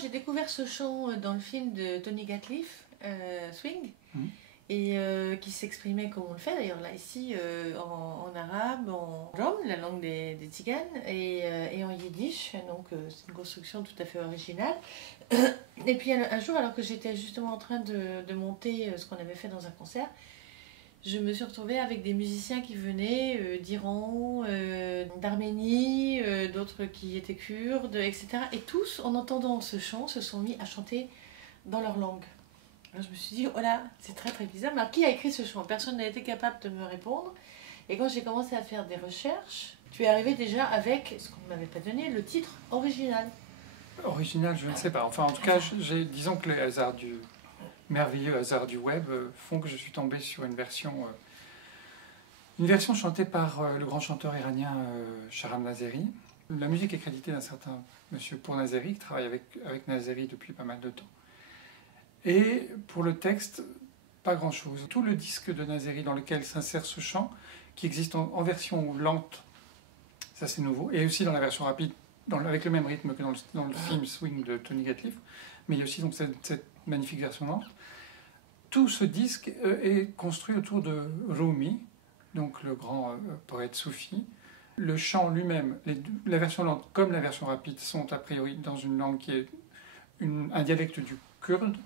j'ai découvert ce chant dans le film de Tony Gatliff, Swing, Mmh. et qui s'exprimait comme on le fait d'ailleurs là ici, en arabe, en rom, la langue des tziganes, et en yiddish, donc c'est une construction tout à fait originale. Et puis un jour, alors que j'étais justement en train de monter ce qu'on avait fait dans un concert, je me suis retrouvée avec des musiciens qui venaient d'Iran, d'Arménie, d'autres qui étaient kurdes, etc. Et tous, en entendant ce chant, se sont mis à chanter dans leur langue. Alors je me suis dit, oh là, c'est très très bizarre. Mais alors, qui a écrit ce chant? Personne n'a été capable de me répondre. Et quand j'ai commencé à faire des recherches, tu es arrivé déjà avec, ce qu'on ne m'avait pas donné, le titre original. Original, je ne sais pas. Enfin, en tout cas, disons que les hasards merveilleux hasards du web font que je suis tombé sur une version chantée par le grand chanteur iranien Shahram Nazeri. La musique est créditée d'un certain monsieur Pour Nazeri, qui travaille avec Nazeri depuis pas mal de temps. Et pour le texte, pas grand-chose. Tout le disque de Nazeri dans lequel s'insère ce chant, qui existe en version lente, ça c'est nouveau, et aussi dans la version rapide, avec le même rythme que dans le film Swing de Tony Gatliff, mais il y a aussi donc cette magnifique version lente. Tout ce disque est construit autour de Rumi, donc le grand poète soufi. Le chant lui-même, la version lente comme la version rapide, sont a priori dans une langue qui est un dialecte du kurde.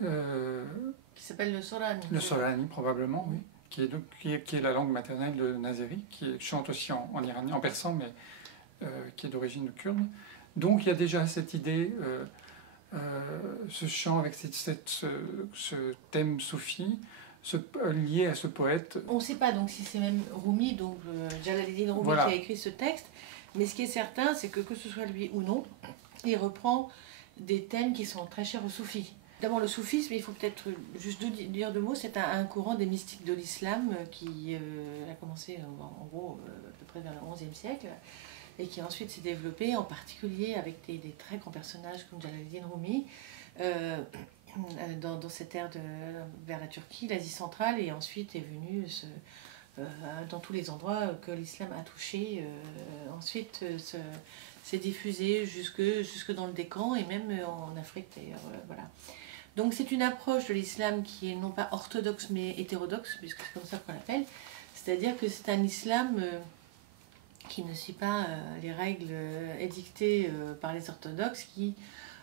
Qui s'appelle le Sorani. Le Sorani, probablement, oui. Qui est la langue maternelle de Nazeri, qui chante aussi en iranien, en persan, mais qui est d'origine kurde. Donc il y a déjà cette idée, ce chant avec ce thème soufi, lié à ce poète. On ne sait pas donc si c'est même Rumi, donc Jalaluddin Rumi, voilà, qui a écrit ce texte, mais ce qui est certain, c'est que ce soit lui ou non, il reprend des thèmes qui sont très chers aux soufis. D'abord le soufisme, il faut peut-être juste dire deux mots, c'est un courant des mystiques de l'islam qui a commencé en gros à peu près vers le XIe siècle et qui ensuite s'est développé en particulier avec des très grands personnages comme Jalaluddin Rumi dans cette ère vers la Turquie, l'Asie centrale, et ensuite est venu dans tous les endroits que l'islam a touché, ensuite s'est diffusé jusque dans le Décan et même en Afrique d'ailleurs, voilà. Donc c'est une approche de l'islam qui est non pas orthodoxe mais hétérodoxe, puisque c'est comme ça qu'on l'appelle, c'est-à-dire que c'est un islam qui ne suit pas les règles édictées par les orthodoxes, qui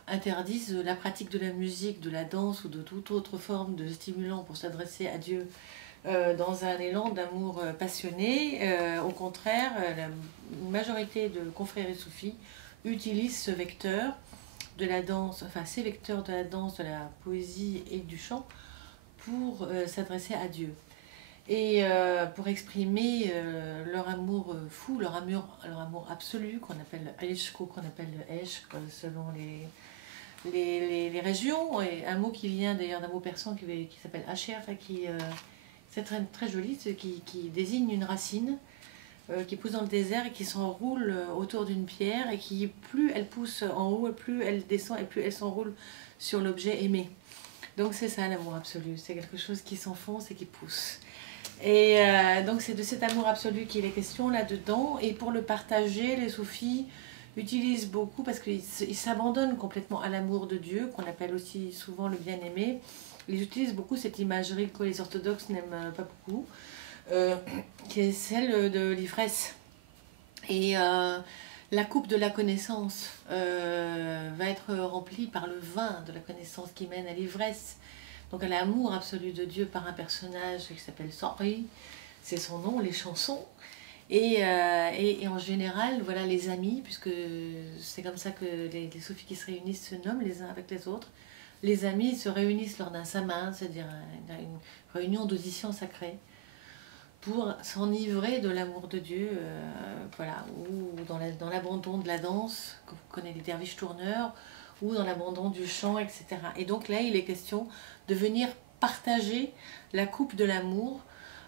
interdisent la pratique de la musique, de la danse ou de toute autre forme de stimulant pour s'adresser à Dieu dans un élan d'amour passionné. Au contraire, la majorité de confrères soufis utilisent ce vecteur de la danse, enfin ces vecteurs de la danse, de la poésie et du chant pour s'adresser à Dieu. Et pour exprimer leur amour fou, leur amour absolu, qu'on appelle le ishq ou qu'on appelle le eshq selon les régions, et un mot qui vient d'ailleurs d'un mot persan qui s'appelle asher, c'est très, très joli, qui désigne une racine qui pousse dans le désert et qui s'enroule autour d'une pierre, et qui, plus elle pousse en haut, plus elle descend, et plus elle s'enroule sur l'objet aimé. Donc c'est ça l'amour absolu, c'est quelque chose qui s'enfonce et qui pousse. Et donc c'est de cet amour absolu qu'il est question là-dedans, et pour le partager, les soufis utilisent beaucoup, parce qu'ils s'abandonnent complètement à l'amour de Dieu, qu'on appelle aussi souvent le bien-aimé. Ils utilisent beaucoup cette imagerie que les orthodoxes n'aiment pas beaucoup, qui est celle de l'ivresse. Et la coupe de la connaissance va être remplie par le vin de la connaissance qui mène à l'ivresse, donc à l'amour absolu de Dieu par un personnage qui s'appelle Sori, c'est son nom, les chansons. Et en général, voilà, les amis, puisque c'est comme ça que les soufis qui se réunissent se nomment les uns avec les autres. Les amis se réunissent lors d'un saman, c'est-à-dire une réunion d'audition sacrée, pour s'enivrer de l'amour de Dieu, voilà, ou dans l'abandon de la danse, que vous connaissez les derviches tourneurs, ou dans l'abandon du chant, etc. Et donc là, il est question de venir partager la coupe de l'amour,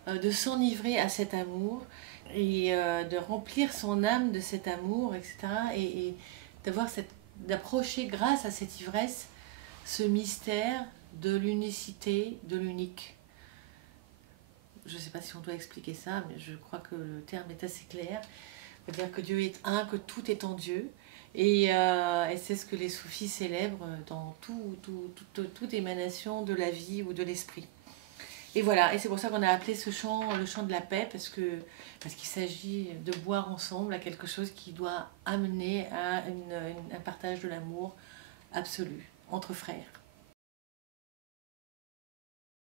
de s'enivrer à cet amour, et de remplir son âme de cet amour, etc. Et d'approcher grâce à cette ivresse ce mystère de l'unicité, de l'unique. Je ne sais pas si on doit expliquer ça, mais je crois que le terme est assez clair. C'est-à-dire que Dieu est un, que tout est en Dieu, Et c'est ce que les soufis célèbrent dans toute émanation de la vie ou de l'esprit. Et voilà, et c'est pour ça qu'on a appelé ce chant le chant de la paix, parce qu'il s'agit de boire ensemble à quelque chose qui doit amener à un partage de l'amour absolu entre frères.